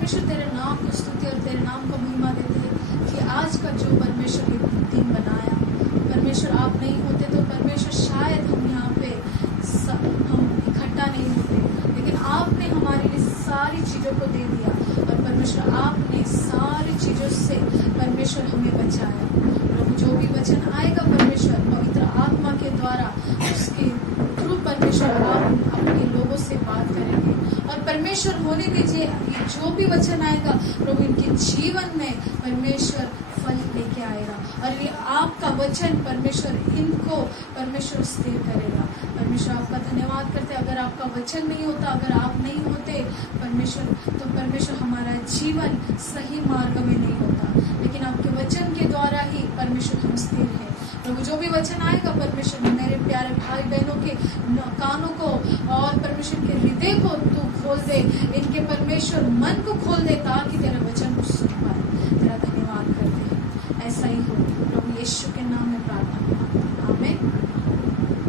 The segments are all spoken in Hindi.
परमेश्वर तेरे नाम को स्तुति और तेरे नाम को महिमा देते हैं कि आज का जो परमेश्वर ने दिन बनाया, परमेश्वर आप नहीं होते तो परमेश्वर शायद हम यहाँ पे हम इकट्ठा नहीं होते, लेकिन आपने हमारे लिए सारी चीज़ों को दे दिया और परमेश्वर आपने सारी चीज़ों से परमेश्वर हमें बचाया। प्रभु जो भी वचन आएगा परमेश्वर पवित्र आत्मा के द्वारा उसके थ्रू परमेश्वर आप अपने लोगों से बात करेंगे और परमेश्वर होने दीजिए ये जो भी वचन आएगा प्रभु इनके जीवन में परमेश्वर फल लेके आएगा और ये आपका वचन परमेश्वर इनको परमेश्वर स्थिर करेगा। परमेश्वर आपका धन्यवाद करते, अगर आपका वचन नहीं होता, अगर आप नहीं होते परमेश्वर तो परमेश्वर हमारा जीवन सही मार्ग में नहीं होता, लेकिन आपके वचन के द्वारा ही परमेश्वर हम स्थिर हैं। प्रभु जो भी वचन आएगा परमेश्वर मेरे प्यारे भाई बहनों के कानों को और परमेश्वर के हृदय को तू खोल दे, इनके परमेश्वर मन को खोल दे ताकि तेरे वचन को सुन पाए। तेरा धन्यवाद करते हैं, ऐसा ही हो प्रभु यीशु के नाम में प्रार्थना, आमीन,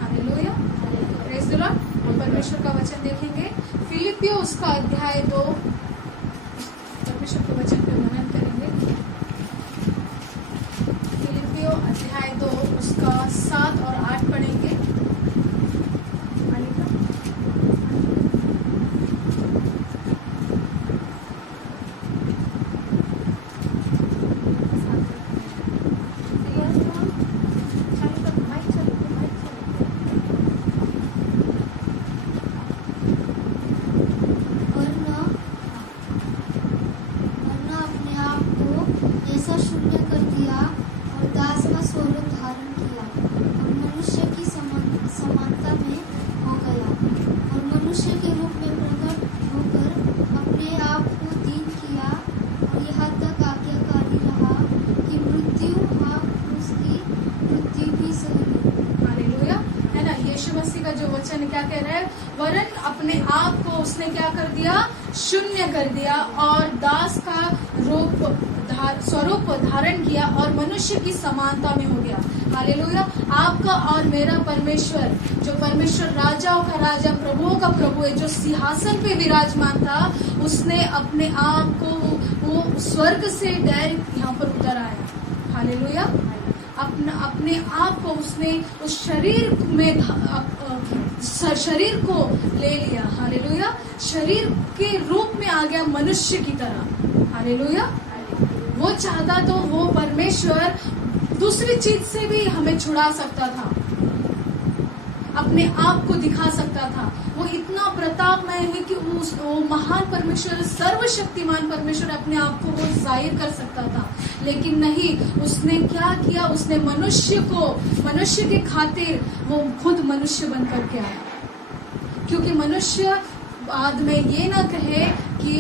हालेलुया, प्रेज़ द लॉर्ड। परमेश्वर का वचन देखेंगे फिलिपियों उसका अध्याय 2, परमेश्वर के वचन पे मनन करेंगे। फिलिपियों अध्याय 2 उसका 7 और 8 पढ़ेंगे। क्या कह रहा है, वरन अपने आप को उसने क्या कर दिया, शून्य कर दिया और दास का स्वरूप धारण किया और मनुष्य की समानता में हो गया। हालेलुया। आपका और मेरा परमेश्वर जो परमेश्वर राजाओं का राजा प्रभुओं का प्रभु है, जो सिंहासन पे विराजमान था, उसने अपने आप को वो स्वर्ग से डायरेक्ट यहाँ पर उतर आया। हालेलुया। अपने आप को उसने उस शरीर को ले लिया। हालेलुया। शरीर के रूप में आ गया मनुष्य की तरह। हालेलुया। वो चाहता तो वो परमेश्वर दूसरी चीज से भी हमें छुड़ा सकता था, अपने आप को दिखा सकता था। वो इतना प्रतापमय है कि वो महान परमेश्वर, सर्वशक्तिमान परमेश्वर अपने आप को वो जाहिर कर सकता था, लेकिन नहीं, उसने क्या किया, उसने मनुष्य के खातिर वो खुद मनुष्य बनकर के आया। क्योंकि मनुष्य बाद में ये ना कहे कि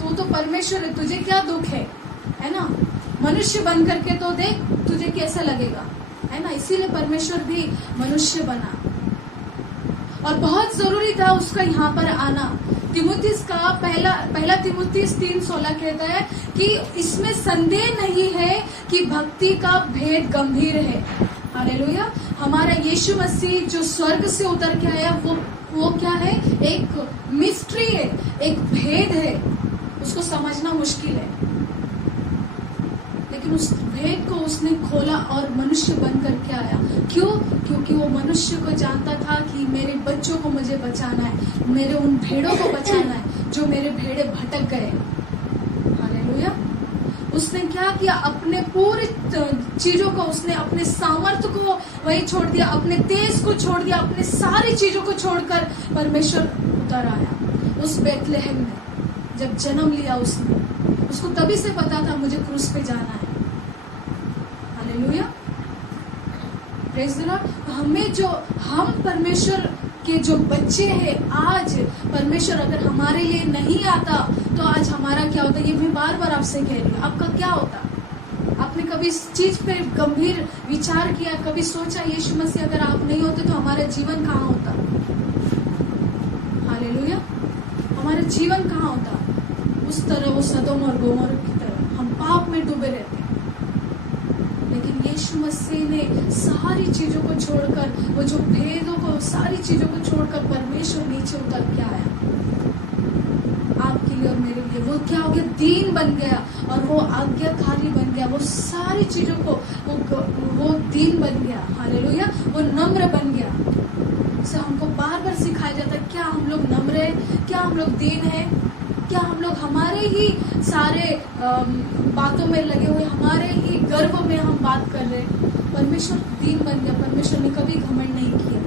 तू तो परमेश्वर है, तुझे क्या दुख है ना, मनुष्य बन करके तो देख तुझे कैसा लगेगा, है ना। इसीलिए परमेश्वर भी मनुष्य बना और बहुत जरूरी था उसका यहाँ पर आना। तिमुथियुस का पहला तिमुथियुस 3:16 कहता है कि इसमें संदेह नहीं है कि भक्ति का भेद गंभीर है। हालेलुया। हमारा यीशु मसीह जो स्वर्ग से उतर के आया वो क्या है, एक मिस्ट्री है, एक भेद है, उसको समझना मुश्किल है, लेकिन उस भेद को उसने खोला और मनुष्य बन करके आया। क्यों? क्योंकि वो मनुष्य को जानता था कि मेरे बच्चों को मुझे बचाना है, मेरे उन भेड़ों को बचाना है जो मेरे भेड़े भटक गए। हालेलुया। उसने क्या किया, अपने पूरी चीजों को, उसने अपने सामर्थ्य को वही छोड़ दिया, अपने तेज को छोड़ दिया, अपने सारी चीजों को छोड़कर परमेश्वर उतर आया उस बेथलेहम में। जब जन्म लिया उसको तभी से पता था मुझे क्रूस पे जाना है। हालेलुया। Praise the Lord. हम परमेश्वर के जो बच्चे हैं, आज परमेश्वर अगर हमारे लिए नहीं आता तो आज हमारा क्या होता, ये मैं बार बार आपसे कह रही हूँ, आपका क्या होता। आपने कभी इस चीज पे गंभीर विचार किया, कभी सोचा यीशु मसीह अगर आप नहीं होते तो हमारा जीवन कहाँ होता। हालेलुया। हमारा जीवन कहाँ होता, उस तरह वो सदोम और गोमोर की तरह हम पाप में डूबे रहते। लेकिन यीशु मसीह ने सारी चीजों को छोड़कर, वो जो भेदों को, सारी चीजों को छोड़कर परमेश्वर नीचे उतर के आया आपके लिए और मेरे लिए। गया, वो क्या हो गया, दीन बन गया और वो आज्ञाकारी बन गया, वो सारी चीजों को वो दीन बन गया, हालेलुया, वो नम्र बन गया। से हमको बार बार सिखाया जाता है, क्या हम लोग नम्र है, क्या हम लोग दीन है, क्या हम लोग हमारे ही सारे बातों में लगे हुए, हमारे ही गर्व में हम बात कर रहे हैं। परमेश्वर दीन बन गया, परमेश्वर ने कभी घमंड नहीं किया।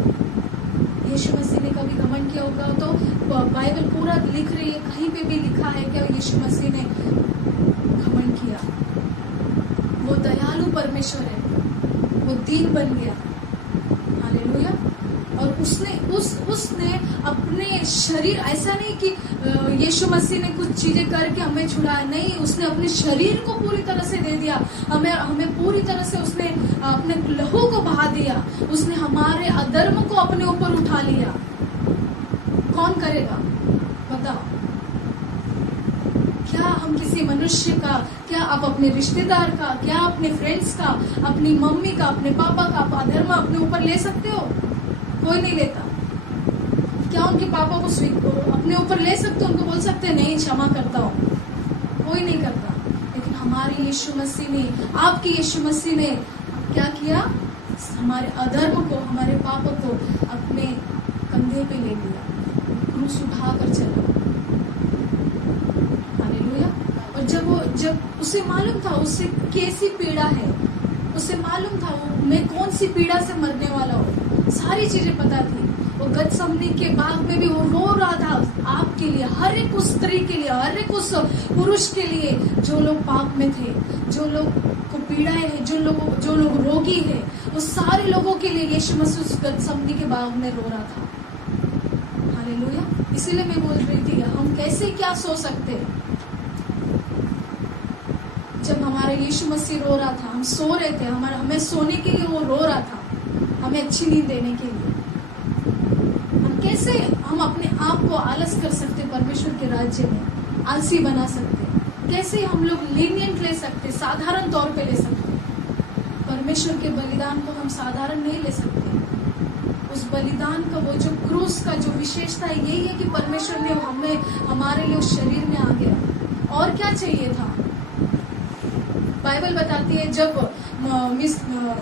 यीशु मसीह ने कभी घमंड किया होगा तो बाइबल पूरा लिख रही है, कहीं पे भी लिखा है क्या यीशु मसीह ने घमंड किया? वो दयालु परमेश्वर है, वो दीन बन गया, हालेलुया। और उसने अपने शरीर, ऐसा नहीं कि यीशु मसीह ने कुछ चीजें करके हमें छुड़ाया, नहीं, उसने अपने शरीर को पूरी तरह से दे दिया, हमें पूरी तरह से उसने अपने लहू को बहा दिया, उसने हमारे अधर्म को अपने ऊपर उठा लिया। कौन करेगा बताओ? क्या हम किसी मनुष्य का, क्या आप अपने रिश्तेदार का, क्या अपने फ्रेंड्स का, अपनी मम्मी का, अपने पापा का अधर्म अपने ऊपर ले सकते हो? कोई नहीं लेता। क्या उनके पापा को अपने ऊपर ले सकते हो? उनको बोल सकते नहीं क्षमा करता हूं? कोई नहीं करता। लेकिन हमारे यीशु मसीह ने, आपके यीशु मसीह ने क्या किया? हमारे अधर्म को, हमारे पाप को अपने कंधे पे ले लिया, क्रूस उठाकर चला, हालेलुया। और जब उसे मालूम था उससे कैसी पीड़ा है, उसे मालूम था मैं कौन सी पीड़ा से मरने वाला हूँ, सारी चीजें पता थी। वो गतसमनी के बाग में भी वो रो रहा था आपके लिए, हर एक उस स्त्री के लिए, हर एक उस पुरुष के लिए जो लोग पाप में थे, जो लोग को पीड़ाएं है, जो लोग रोगी है, वो सारे लोगों के लिए यीशु मसीह उस गतसमनी के बाग में रो रहा था, हालेलुया। इसीलिए मैं बोल रही थी, हम कैसे क्या सो सकते हैं? जब हमारा यीशु मसीह रो रहा था, हम सो रहे थे, हमें सोने के लिए वो रो रहा था, हमें अच्छी नींद देने के लिए। कैसे हम अपने आप को आलस कर सकते, परमेश्वर के राज्य में आलसी बना सकते? कैसे हम लोग लीनियंट ले सकते, साधारण तौर पे ले सकते? परमेश्वर के बलिदान को हम साधारण नहीं ले सकते। उस बलिदान का, वो जो क्रूस का जो विशेषता है, यही है कि परमेश्वर ने हमारे लिए उस शरीर में आ गया। और क्या चाहिए था? बाइबल बताती है जब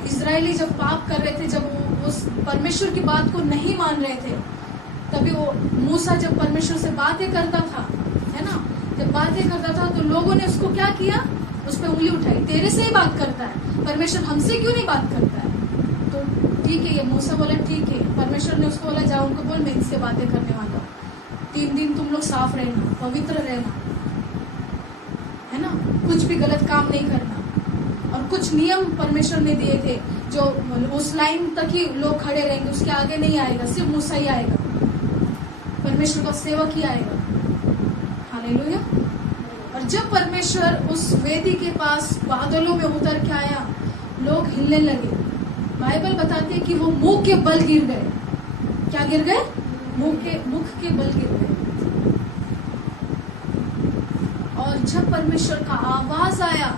इजरायली जब पाप कर रहे थे, जब वो उस परमेश्वर की बात को नहीं मान रहे थे, तभी वो मूसा जब परमेश्वर से बातें करता था, है ना, जब बातें करता था तो लोगों ने उसको क्या किया? उस पर उंगली उठाई, तेरे से ही बात करता है, परमेश्वर हमसे क्यों नहीं बात करता है? तो ठीक है, ये मूसा बोला ठीक है। परमेश्वर ने उसको बोला जाओ उनको बोल मैं इनसे बातें करने वाला हूँ, 3 दिन तुम लोग साफ रहना, पवित्र रहना, है ना, कुछ भी गलत काम नहीं करना। और कुछ नियम परमेश्वर ने दिए थे, जो उस लाइन तक ही लोग खड़े रहेंगे, उसके आगे नहीं आएगा, सिर्फ मूसा ही आएगा, परमेश्वर का सेवक ही आएगा, हालेलुया। और जब परमेश्वर उस वेदी के पास बादलों में उतर के आया, लोग हिलने लगे। बाइबल बताती है कि वो मुंह के बल गिर गए। क्या गिर गए? मुख के बल गिर गए। और जब परमेश्वर का आवाज आया,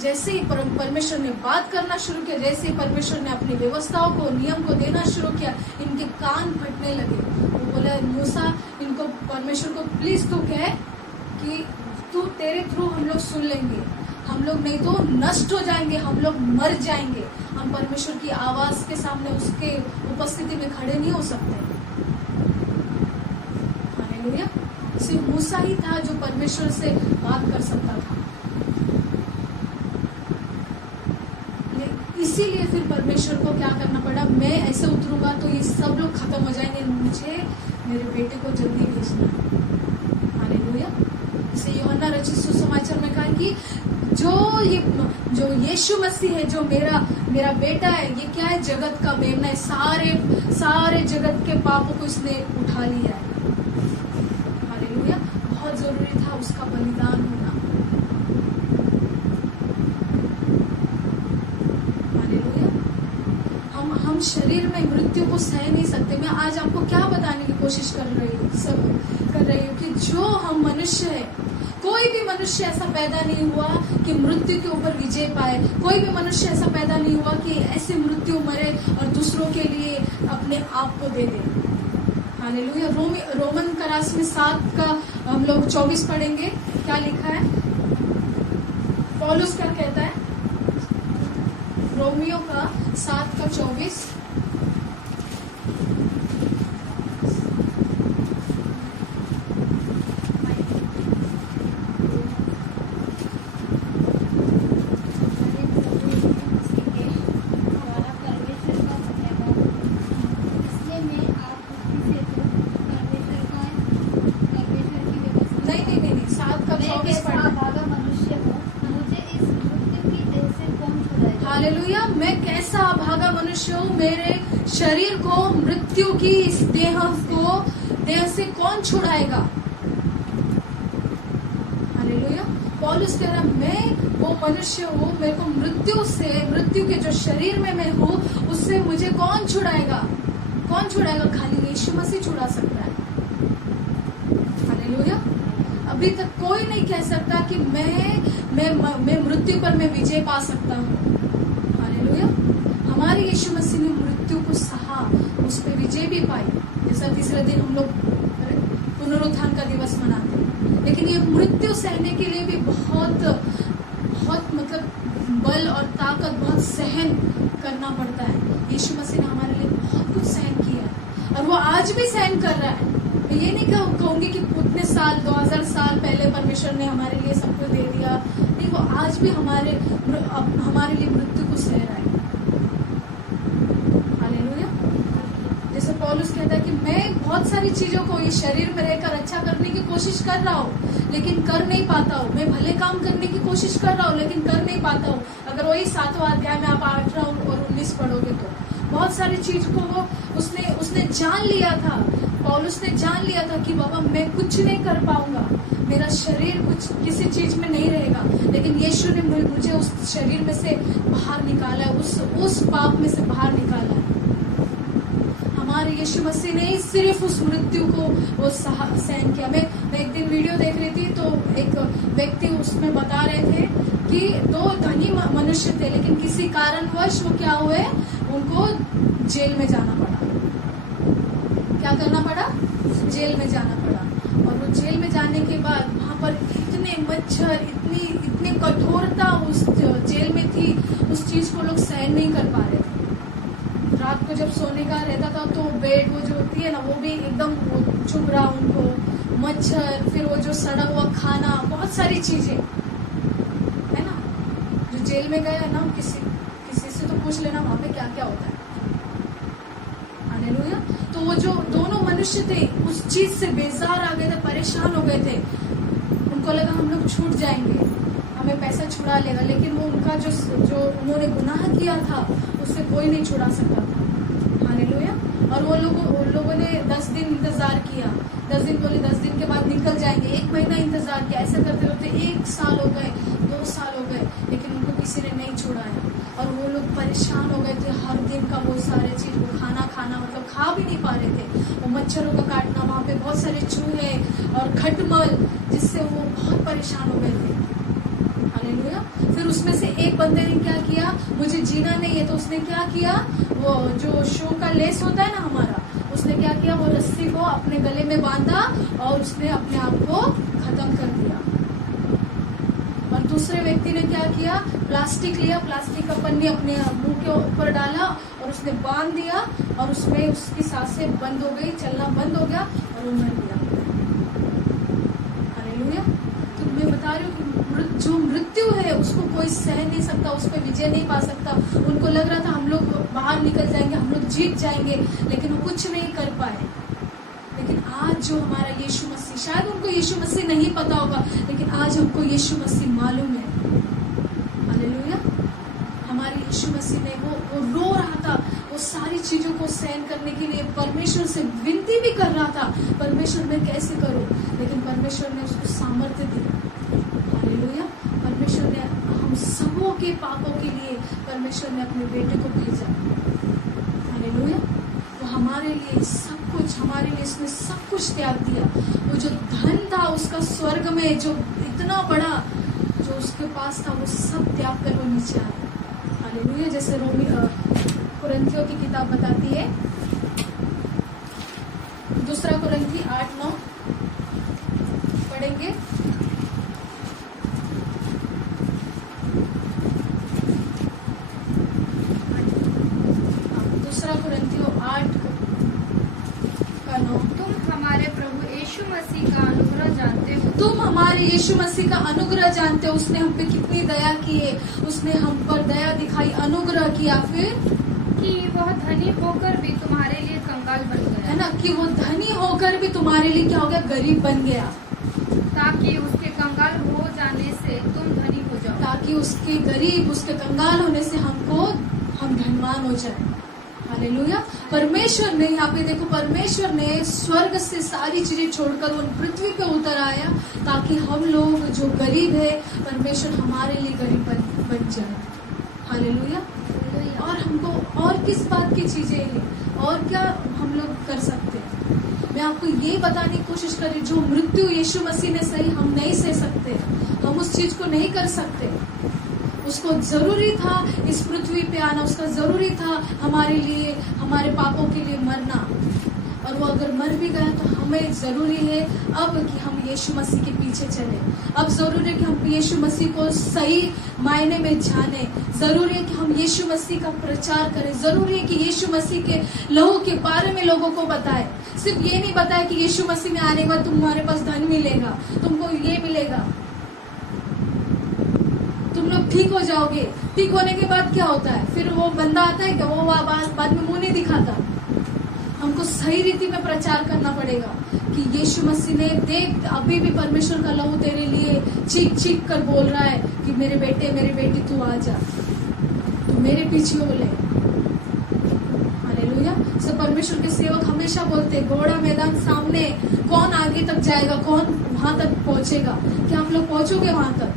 जैसे ही परमेश्वर ने बात करना शुरू किया, जैसे ही परमेश्वर ने अपनी व्यवस्थाओं को, नियम को देना शुरू किया, इनके कान फटने लगे। वो बोला मूसा, इनको, परमेश्वर को प्लीज तू कह कि तू, तेरे थ्रू हम लोग सुन लेंगे, हम लोग नहीं तो नष्ट हो जाएंगे, हम लोग मर जाएंगे, हम परमेश्वर की आवाज के सामने, उसके उपस्थिति में खड़े नहीं हो सकते। हालेलुया। सिर्फ मूसा ही था जो परमेश्वर से बात कर सकता था। इसीलिए फिर परमेश्वर को क्या करना पड़ा? मैं ऐसे उतरूंगा तो ये सब लोग खत्म हो जाएंगे, मुझे मेरे बेटे को जल्दी भेजना। हालेलुया। इसे यूहन्ना रचित सुसमाचार में कहा कि जो यीशु मसीह है, जो मेरा बेटा है, ये क्या है? जगत का मेमना है, सारे जगत के पापों को इसने उठा लिया है। हालेलुया। बहुत जरूरी था उसका बलिदान होना। हम शरीर में मृत्यु को सह नहीं सकते। मैं आज आपको क्या बताने की कोशिश कर रही हूँ कि जो हम मनुष्य है, कोई भी मनुष्य ऐसा पैदा नहीं हुआ कि मृत्यु के ऊपर विजय पाए। कोई भी मनुष्य ऐसा पैदा नहीं हुआ कि ऐसे मृत्यु मरे और दूसरों के लिए अपने आप को दे दे। हालेलुया। रोमन कलास में 7 का हम लोग 24 पढ़ेंगे। क्या लिखा है, पौलुस क्या कहता है, रोमियो का 7:24, नहीं 7:24 हालेलुया। मैं कैसा अभागा मनुष्य हूँ, मेरे शरीर को मृत्यु की इस देह से कौन छुड़ाएगा। हालेलुया। पौलुस कह रहा मैं वो मनुष्य हूँ, मेरे को मृत्यु के जो शरीर में मैं हूँ उससे मुझे कौन छुड़ाएगा, कौन छुड़ाएगा, खाली यीशु मसीह छुड़ा सकता है। हालेलुया। अभी तक कोई नहीं कह सकता कि मैं मृत्यु पर मैं विजय पा सकता हूँ। हालेलुया। हमारे यीशु मसीह ने मृत्यु को सहा, उस पर विजय भी पाई। जैसा तीसरे दिन हम लोग पुनरुत्थान का दिवस मनाते हैं, लेकिन ये मृत्यु सहने के लिए भी बहुत मतलब बल और ताकत, बहुत सहन करना पड़ता है। यीशु मसीह ने हमारे लिए बहुत कुछ सहन किया है और वो आज भी सहन कर रहा है। मैं ये नहीं कहूंगी कि उतने साल 2000 साल पहले परमेश्वर ने हमारे लिए सब कुछ दे दिया, नहीं, वो आज भी हमारे लिए मृत्यु को सह रहा है। हालेलुया। जैसे पौलुस कहता है कि मैं बहुत सारी चीजों को इस शरीर में रहकर अच्छा करने की कोशिश कर रहा हूँ लेकिन कर नहीं पाता हूँ। मैं भले काम करने की कोशिश कर रहा हूँ लेकिन कर नहीं पाता हूँ। अगर वही 7वां अध्याय में आप 8 और 19 पढ़ोगे तो बहुत सारी चीज को वो उसने जान लिया था। पौलुस ने जान लिया था कि बाबा मैं कुछ नहीं कर पाऊंगा, मेरा शरीर कुछ किसी चीज में नहीं रहेगा, लेकिन यीशु ने मुझे उस शरीर में से बाहर निकाला है, उस पाप में से बाहर निकाला है। हमारे यीशु मसीह ने सिर्फ उस मृत्यु को वो सहन किया। मैं एक दिन वीडियो देख रही थी तो एक व्यक्ति उसमें बता रहे थे कि 2 धनी मनुष्य थे लेकिन किसी कारणवश वो क्या हुए, उनको जेल में जाना पड़ा। क्या करना पड़ा, जेल में जाना पड़ा। और वो जेल में जाने के बाद वहां पर इतने मच्छर, इतनी कठोरता उस जेल में थी, उस चीज को लोग सहन नहीं कर पा रहे थे। रात को जब सोने का रहता था तो बेड वो जो होती है ना, वो भी एकदम चुभ रहा उनको, मच्छर, फिर वो जो सड़ा हुआ खाना, बहुत सारी चीजें है ना। जो जेल में गया ना, किसी से तो पूछ लेना वहां पे क्या क्या होता है। हालेलुया। तो वो जो दोनों मनुष्य थे उस चीज से बेजार आ गए थे, परेशान हो गए थे। उनको लगा हम लोग छूट जाएंगे, हमें पैसा छुड़ा लेगा, लेकिन वो उनका जो उन्होंने गुनाह किया था उससे कोई नहीं छुड़ा सकता था। हालेलुया। और वो लोगों ने 10 दिन इंतजार किया। 10 दिन बोले 10 दिन के बाद निकल जाएंगे। 1 महीना इंतजार किया। ऐसे करते करते 1 साल हो गए, 2 साल हो गए, लेकिन उनको किसी ने नहीं छुड़ाया। और वो लोग परेशान हो गए थे। हर दिन का वो सारे चीज, वो खाना मतलब खा भी नहीं पा रहे थे। वो मच्छरों का काटना, वहां पे बहुत सारे चूहे और खटमल, जिससे वो बहुत परेशान हो गए थे। हालेलुया। फिर उसमें से एक बंदे ने क्या किया, मुझे जीना नहीं है, तो उसने क्या किया, वो जो शो का लेस होता है ना हमारा, उसने क्या किया, वो रस्सी को अपने गले में बांधा और उसने अपने आप को खत्म कर दिया। और दूसरे व्यक्ति ने क्या किया, प्लास्टिक लिया, प्लास्टिक का पन्नी अपने मुंह के ऊपर डाला और उसने बांध दिया और उसमें उसकी सांसें बंद हो गई, चलना बंद हो गया और वो मर गया। हालेलुया। तो मैं बता रही हूँ कि जो मृत्यु है उसको कोई सहन नहीं सकता, उस पर विजय नहीं पा सकता। उनको लग रहा था हम लोग बाहर निकल जाएंगे, हम लोग जीत जाएंगे, लेकिन वो कुछ नहीं कर पाए। लेकिन आज जो हमारा यीशु मसीह, शायद उनको यीशु मसीह नहीं पता होगा, लेकिन आज हमको यीशु मसीह मालूम है। हालेलुया। हमारे यीशु मसीह ने वो रो रहा था, वो सारी चीजों को सहन करने के लिए परमेश्वर से विनती भी कर रहा था, परमेश्वर मैं कैसे करूं, लेकिन परमेश्वर ने उसको सामर्थ्य दिया। हालेलुया। परमेश्वर ने हम सबों के पापों के लिए परमेश्वर ने अपने बेटे को भेजा। हालेलुया। वो हमारे लिए सब कुछ, हमारे लिए इसने सब कुछ त्याग दिया। वो जो धन था उसका स्वर्ग में, जो इतना बड़ा जो उसके पास था, वो सब त्याग कर वो नीचे आया। हालेलुया। जैसे कुरिन्थियों की किताब बताती है, 2 कुरिन्थी 8-9 पढ़ेंगे। यीशु मसीह का अनुग्रह जानते हो, उसने हम पे कितनी दया की है, उसने हम पर दया दिखाई, अनुग्रह किया। फिर कि वह धनी होकर भी तुम्हारे लिए कंगाल बन गया, है ना, कि वो धनी होकर भी तुम्हारे लिए क्या हो गया, गरीब बन गया, ताकि उसके कंगाल हो जाने से तुम धनी हो जाओ। ताकि उसके गरीब, उसके कंगाल होने से हम धनवान हो जाए। हालेलुया। परमेश्वर ने, यहाँ पे देखो, परमेश्वर ने स्वर्ग से सारी चीजें छोड़कर उन पृथ्वी पे उतर आया ताकि हम लोग जो गरीब है, परमेश्वर हमारे लिए गरीब बन जाए। हालेलुया। और हमको और किस बात की चीजें हैं, और क्या हम लोग कर सकते हैं? मैं आपको ये बताने की कोशिश कर रही, जो मृत्यु यीशु मसीह ने सही, हम नहीं सह सकते, हम उस चीज को नहीं कर सकते। उसको जरूरी था इस पृथ्वी पे आना, उसका जरूरी था हमारे लिए, हमारे पापों के लिए मरना, और वो अगर मर भी गया तो हमें जरूरी है अब कि हम यीशु मसीह के पीछे चले। अब जरूरी है कि हम यीशु मसीह को सही मायने में जाने, जरूरी है कि हम यीशु मसीह का प्रचार करें, जरूरी है कि यीशु मसीह के लहू के बारे में लोगों को बताए। सिर्फ ये नहीं बताए कि यीशु मसीह में आने के बाद तुम्हारे पास धन मिलेगा, तुमको ये मिलेगा, तुम लोग ठीक हो जाओगे। ठीक होने के बाद क्या होता है? फिर वो बंदा आता है क्या? वो बाद में मुंह नहीं दिखाता। हमको सही रीति में प्रचार करना पड़ेगा कि यीशु मसीह ने, देख अभी भी परमेश्वर का लहू तेरे लिए चीख चीख कर बोल रहा है कि मेरे बेटे, मेरे बेटी, तू आ जा, तू मेरे पीछे हो ले। हालेलुया। सब परमेश्वर के सेवक हमेशा बोलते, घोड़ा मैदान सामने, कौन आगे तक जाएगा, कौन वहां तक पहुंचेगा? क्या हम लोग पहुंचोगे वहां तक?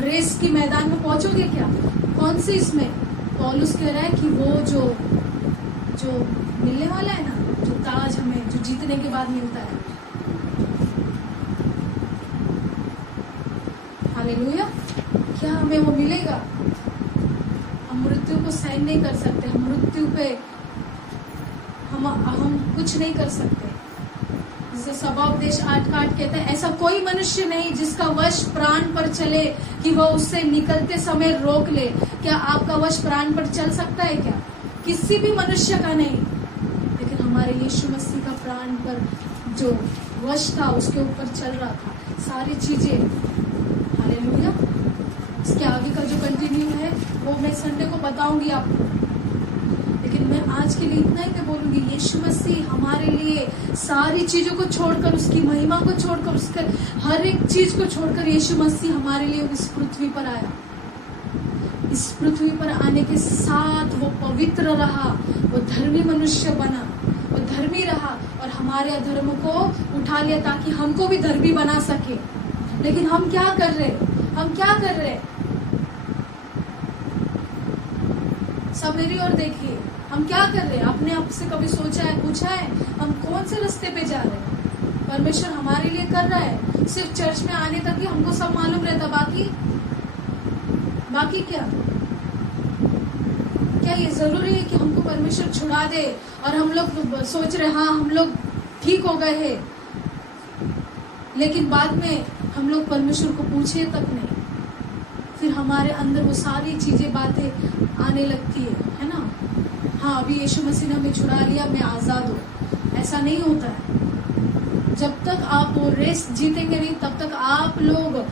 रेस की मैदान में पहुंचोगे क्या? कौन से इसमें? पौलुस कह रहा है कि वो जो मिलने वाला है ना, जो ताज हमें, जो जीतने के बाद मिलता है। हालेलुया। क्या हमें वो मिलेगा? हम मृत्यु को सहन नहीं कर सकते, हम मृत्यु पे हम कुछ नहीं कर सकते। जैसे सभापदेश 8:8 कहते हैं, ऐसा कोई मनुष्य नहीं जिसका वश प्राण पर चले कि वह उससे निकलते समय रोक ले। क्या आपका वश प्राण पर चल सकता है क्या? किसी भी मनुष्य का नहीं, लेकिन हमारे यीशु मसीह का प्राण पर जो वश था उसके ऊपर चल रहा था सारी चीजें। हालेलुया। इसके आगे का जो कंटिन्यू है वो मैं संडे को बताऊंगी आपको, लेकिन मैं आज के लिए इतना ही मैं बोलूंगी, यीशु मसीह हमारे लिए सारी चीजों को छोड़कर, उसकी महिमा को छोड़कर, उसके हर एक चीज को छोड़कर यीशु मसीह हमारे लिए इस पृथ्वी पर आया। इस पृथ्वी पर आने के साथ वो पवित्र रहा, वो धर्मी मनुष्य बना, वो धर्मी रहा और हमारे अधर्म को उठा लिया ताकि हमको भी धर्मी बना सके। लेकिन हम क्या कर रहे? हम क्या कर रहे? सब मेरी ओर देखिए, हम क्या कर रहे हैं? अपने आप से कभी सोचा है, पूछा है हम कौन से रास्ते पे जा रहे हैं? परमेश्वर हमारे लिए कर रहा है, सिर्फ चर्च में आने तक ही हमको सब मालूम रहता, बाकी क्या ये जरूरी है कि हमको परमेश्वर छुड़ा दे और हम लोग सोच रहे हाँ हम लोग ठीक हो गए हैं, लेकिन बाद में हम लोग परमेश्वर को पूछे तक नहीं, फिर हमारे अंदर वो सारी चीजें, बातें आने लगती है ना? हाँ, अभी यीशु मसीह ने हमें छुड़ा लिया, मैं आजाद हूँ। ऐसा नहीं होता है। जब तक आप वो रेस जीतेंगे नहीं, तब तक आप लोग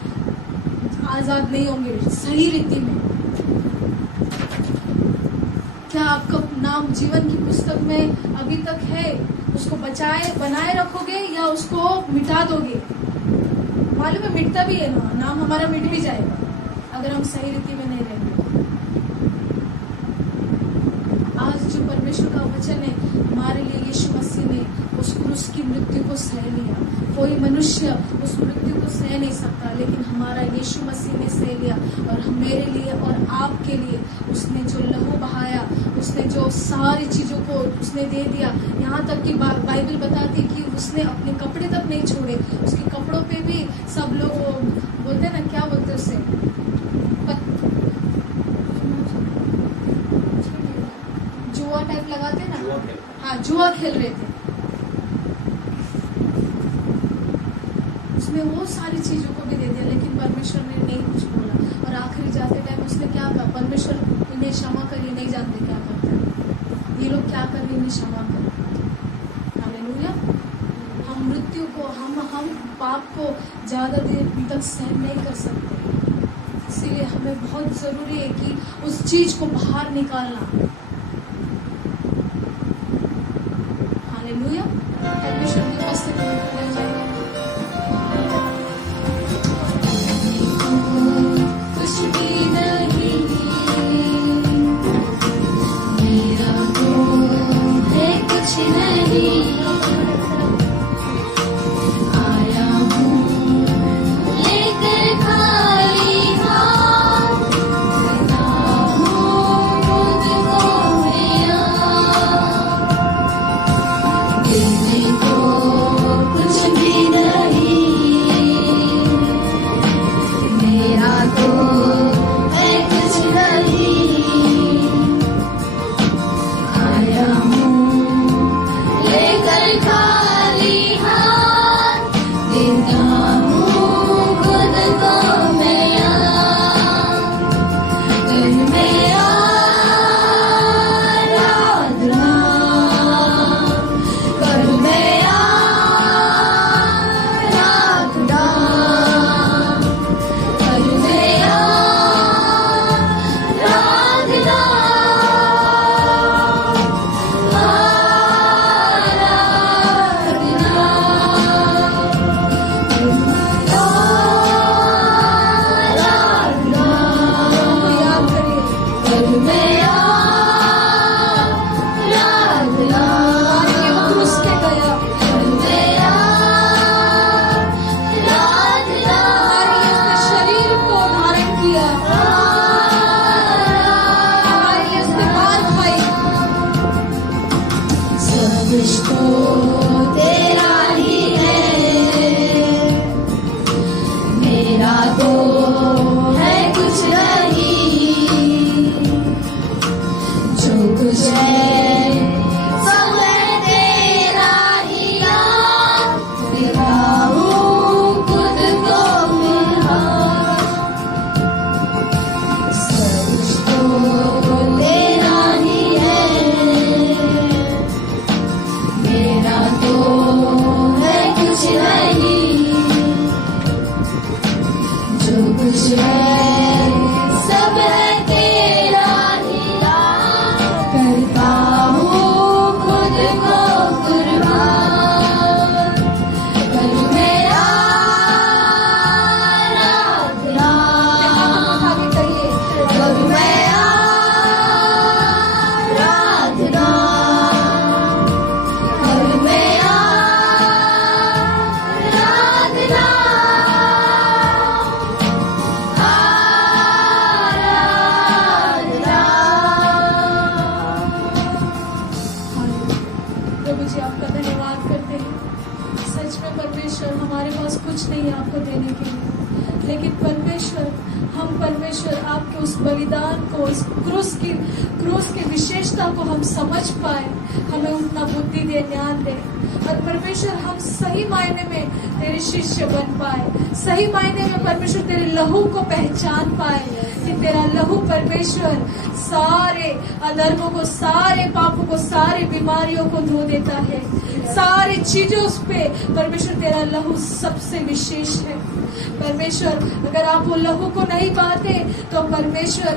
आजाद नहीं होंगे सही रीति में। क्या आपका नाम जीवन की पुस्तक में अभी तक है? उसको बनाए रखोगे या उसको मिटा दोगे? मालूम है मिटता भी है ना, नाम हमारा मिट भी जाएगा अगर हम सही रीति में नहीं रहेंगे। आज जो परमेश्वर का वचन है हमारे लिए, यीशु मसीह ने उस क्रूस की मृत्यु को सह लिया। कोई मनुष्य उस मृत्यु को सह नहीं सकता, लेकिन हमारा यीशु मसीह ने सह लिया। और मेरे लिए और आपके लिए उसने जो लहू बहाया, उसने जो सारी चीजों को उसने दे दिया। यहाँ तक कि बाइबल बताती कि उसने अपने कपड़े तक नहीं छोड़े। उसके कपड़ों पे भी सब लोग बोलते ना, क्या बोलते उसे, जुआ टाइप लगाते ना, हाँ जुआ खेल रहे थे। उसने वो सारी चीजों को भी दे दिया, लेकिन परमेश्वर ने नहीं कुछ बोला। और आखिरी जाते टाइम उसने क्या कहा? परमेश्वर इन्हें क्षमा करिए, नहीं जानते क्या करते हैं ये लोग, क्या कर रहे, इन्हें क्षमा करो। हालेलुया। हम मृत्यु को हम पाप को ज़्यादा देर तक सहन नहीं कर सकते। इसीलिए हमें बहुत ज़रूरी है कि उस चीज़ को बाहर निकालना। हालेलुया। परमेश्वर की उपस्थिति में खड़े हो जाएंगे। कुछ भी नहीं मेरा तो है, कुछ नहीं आया हूँ लेकर खाली हाथ, देता हूँ खुद को मेरा, देने को कुछ भी नहीं मेरा तो है, कुछ नहीं आया हूँ लेकर खाली हाथ, देता हूँ खुद को मेरा, कर मेरा आराधना, कर मेरा आराधना, कर मेरा आराधना, शरीर को धारण किया, हमारे लिए उसने मार खाई। सब कुछ तो तेरा ही है, मेरा तो है कुछ नहीं, जो कुछ है सब है तेरा ही याद, देता हूँ खुद को मेरा, सब कुछ तो तेरा ही है, मेरा तो है कुछ नहीं, जो कुछ है सब है तेरा ही याद, करता हूँ खुद को कुर्बान, कर मेरा आराधना, कर मेरा आराधना, कर मेरा आराधना, प्रभु जी आपका धन्यवाद करते हैं। सच में परमेश्वर हमारे पास कुछ नहीं है आपको देने के लिए, लेकिन परमेश्वर हम परमेश्वर आपके उस बलिदान को, उस क्रूस की विशेषता को हम समझ पाए, हमें उतना बुद्धि दे, ज्ञान दे, और परमेश्वर हम सही मायने में तेरे शिष्य बन पाए, सही मायने में परमेश्वर तेरे लहू को पहचान पाए कि तेरा लहू परमेश्वर सारे अधर्मों को, सारे पापों को, सारी बीमारियों को धो देता है, सारी चीजों उस पे परमेश्वर तेरा लहू सबसे विशेष है। परमेश्वर अगर आप वो लहू को नहीं पाते तो परमेश्वर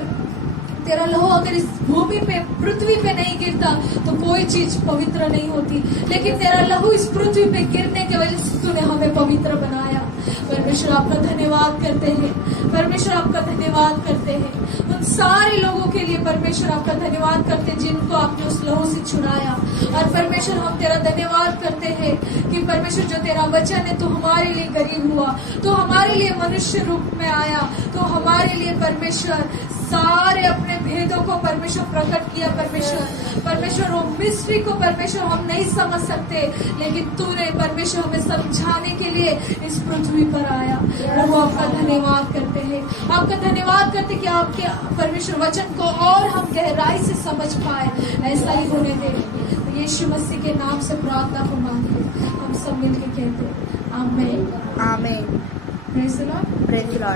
तेरा लहू अगर इस भूमि पे, पृथ्वी पे नहीं गिरता तो कोई चीज पवित्र नहीं होती, लेकिन तेरा लहू इस पृथ्वी पे गिरने की वजह से तूने हमें पवित्र बनाया। परमेश्वर आपका धन्यवाद करते हैं, परमेश्वर आपका धन्यवाद करते हैं। उन सारे लोगों के लिए परमेश्वर आपका धन्यवाद करते हैं जिनको आपने उस लहू से छुड़ाया। और परमेश्वर हम तेरा धन्यवाद करते हैं कि परमेश्वर जो तेरा वचन है तो हमारे लिए गरीब हुआ, तो हमारे लिए मनुष्य रूप में आया, तो हमारे लिए परमेश्वर सारे अपने भेदों को परमेश्वर प्रकट किया। परमेश्वर वो मिस्ट्री को परमेश्वर हम नहीं समझ सकते, लेकिन तूने परमेश्वर हमें समझाने के लिए इस पृथ्वी पर आया। प्रभु आपका धन्यवाद करते हैं, आपका धन्यवाद करते कि आपके परमेश्वर वचन को और हम गहराई से समझ पाए, ऐसा ही होने दे। तो यीशु मसीह के नाम से प्रार्थना को मांगते हम सब मिलकर कहते आमीन। आमीन। Praise the Lord. Praise the Lord.